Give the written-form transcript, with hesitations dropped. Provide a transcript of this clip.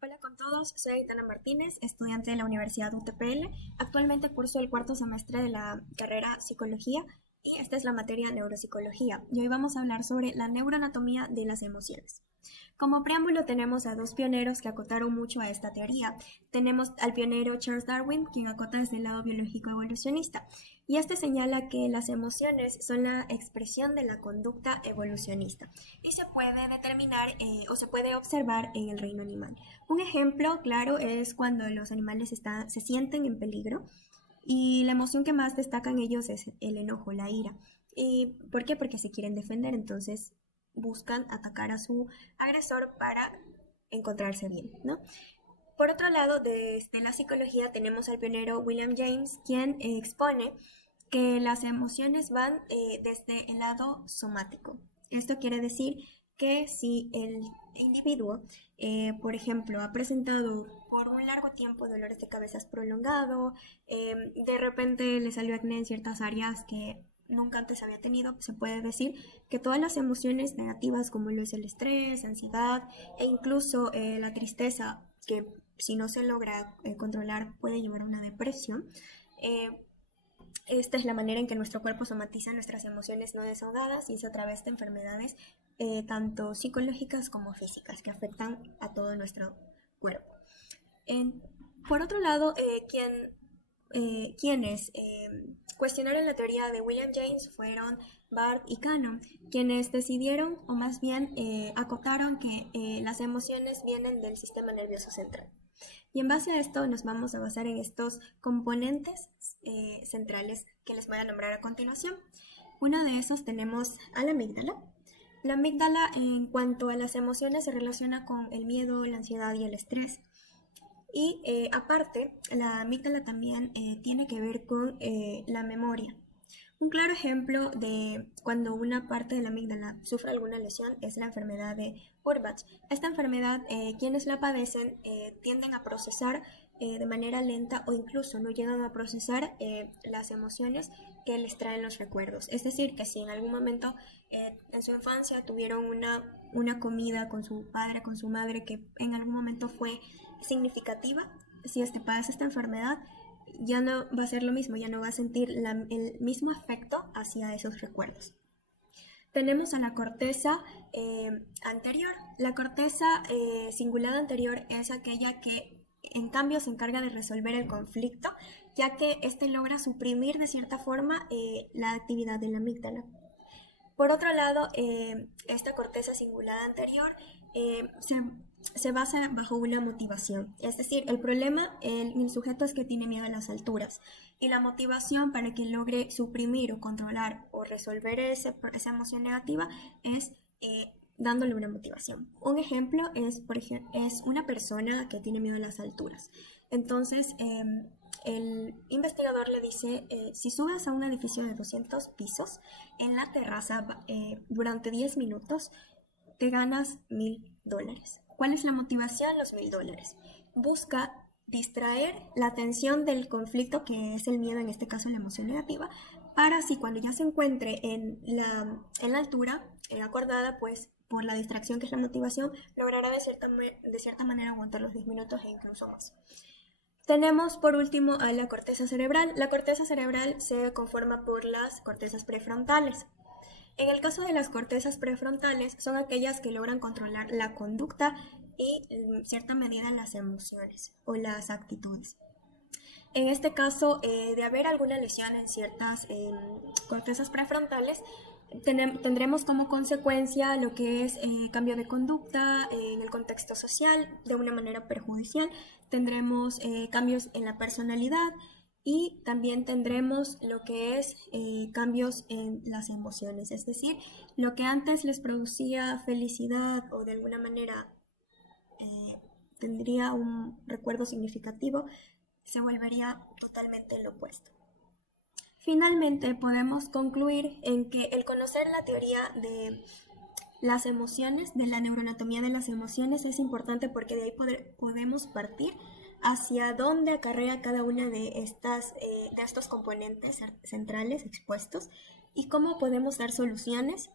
Hola con todos, soy Aitana Martínez, estudiante de la Universidad UTPL. Actualmente curso el cuarto semestre de la carrera Psicología y esta es la materia Neuropsicología. Y hoy vamos a hablar sobre la neuroanatomía de las emociones. Como preámbulo tenemos a dos pioneros que acotaron mucho a esta teoría. Tenemos al pionero Charles Darwin, quien acota desde el lado biológico evolucionista, y este señala que las emociones son la expresión de la conducta evolucionista y se puede determinar o se puede observar en el reino animal. Un ejemplo claro es cuando los animales se sienten en peligro y la emoción que más destacan ellos es el enojo, la ira. ¿Y por qué? Porque se quieren defender, entonces buscan atacar a su agresor para encontrarse bien, ¿no? Por otro lado, desde la psicología tenemos al pionero William James, quien expone que las emociones van desde el lado somático. Esto quiere decir que si el individuo, por ejemplo, ha presentado por un largo tiempo dolores de cabeza prolongado, de repente le salió acné en ciertas áreas que nunca antes había tenido, se puede decir que todas las emociones negativas como lo es el estrés, ansiedad e incluso la tristeza, que si no se logra controlar puede llevar a una depresión, esta es la manera en que nuestro cuerpo somatiza nuestras emociones no desahogadas y es a través de enfermedades tanto psicológicas como físicas que afectan a todo nuestro cuerpo. En, por otro lado, quienes cuestionaron la teoría de William James fueron Barth y Cannon, quienes decidieron, o más bien acotaron que las emociones vienen del sistema nervioso central. Y en base a esto nos vamos a basar en estos componentes centrales que les voy a nombrar a continuación. Uno de esos tenemos a la amígdala. La amígdala en cuanto a las emociones se relaciona con el miedo, la ansiedad y el estrés. Y aparte, la amígdala también tiene que ver con la memoria. Un claro ejemplo de cuando una parte de la amígdala sufre alguna lesión es la enfermedad de Urbach. Esta enfermedad, quienes la padecen tienden a procesar de manera lenta o incluso no llegan a procesar las emociones que les traen los recuerdos. Es decir, que si en algún momento en su infancia tuvieron una comida con su padre, con su madre, que en algún momento fue significativa, si padece esta enfermedad, ya no va a ser lo mismo, ya no va a sentir el mismo afecto hacia esos recuerdos. Tenemos a la corteza anterior. La corteza cingulada anterior es aquella que en cambio se encarga de resolver el conflicto, ya que este logra suprimir de cierta forma la actividad de la amígdala. Por otro lado, esta corteza cingulada anterior se basa bajo una motivación. Es decir, el problema, el sujeto es que tiene miedo a las alturas. Y la motivación para que logre suprimir o controlar o resolver esa emoción negativa es dándole una motivación. Un ejemplo es, por ejemplo, es una persona que tiene miedo a las alturas. Entonces, el investigador le dice, si subes a un edificio de 200 pisos, en la terraza durante 10 minutos, te ganas $1,000. ¿Cuál es la motivación? Los $1,000. Busca distraer la atención del conflicto, que es el miedo, en este caso la emoción negativa, para así cuando ya se encuentre en la altura acordada, pues por la distracción que es la motivación, logrará de cierta manera aguantar los 10 minutos e incluso más. Tenemos por último a la corteza cerebral. La corteza cerebral se conforma por las cortezas prefrontales. En el caso de las cortezas prefrontales, son aquellas que logran controlar la conducta y en cierta medida las emociones o las actitudes. En este caso, de haber alguna lesión en ciertas cortezas prefrontales, tendremos como consecuencia lo que es cambio de conducta en el contexto social de una manera perjudicial. Tendremos cambios en la personalidad y también tendremos lo que es cambios en las emociones. Es decir, lo que antes les producía felicidad o de alguna manera tendría un recuerdo significativo, se volvería totalmente lo opuesto. Finalmente, podemos concluir en que el conocer la teoría de las emociones, de la neuroanatomía de las emociones, es importante porque de ahí podemos partir hacia dónde acarrea cada una de estos componentes centrales expuestos y cómo podemos dar soluciones